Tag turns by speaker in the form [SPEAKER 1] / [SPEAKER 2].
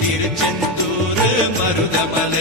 [SPEAKER 1] Tiruchendur Marudhamalai